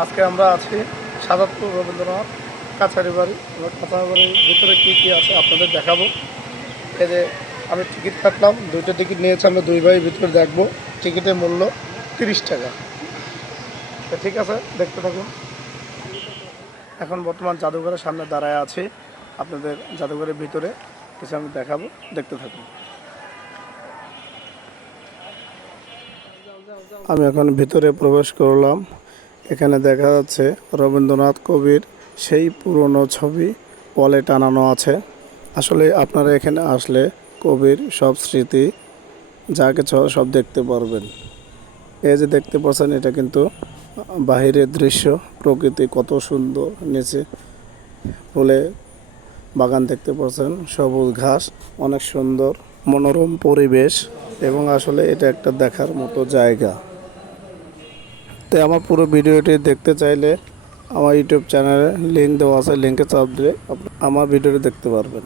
আজকে আমরা আছি সাজাদপুর রবীন্দ্রনাথ কাছারি বাড়ি। এবার কাছারি বাড়ির ভিতরে কী কী আছে আপনাদের দেখাবো। এই যে আমি টিকিট কাটলাম, দুইটা টিকিট নিয়েছি, আমরা দুই ভাই ভিতরে দেখব। টিকিটের মূল্য তিরিশ টাকা। তো ঠিক আছে, দেখতে থাকুন। এখন বর্তমান জাদুঘরের সামনে দাঁড়ায় আছি। আপনাদের জাদুঘরের ভিতরে কিছু আমি দেখাবো। দেখতে থাকুন। আমি এখন ভিতরে প্রবেশ করলাম। এখানে দেখা যাচ্ছে রবীন্দ্রনাথ কবির সেই পুরনো ছবি ওয়ালে টানানো আছে। আসলে আপনারা এখানে আসলে কবির সব স্মৃতি, যা কিছু সব দেখতে পারবেন। এই যে দেখতে পাচ্ছেন, এটা কিন্তু বাহিরের দৃশ্য, প্রকৃতি কত সুন্দর, নিচে ফুলে বাগান দেখতে পাচ্ছেন, সবুজ ঘাস, অনেক সুন্দর মনোরম পরিবেশ এবং আসলে এটা একটা দেখার মতো জায়গা। তো আমার পুরো ভিডিওটি দেখতে চাইলে আমার ইউটিউব চ্যানেলে লিঙ্ক দেওয়া আছে লিঙ্কে চাপ দিয়ে আমার ভিডিওটি দেখতে পারবেন।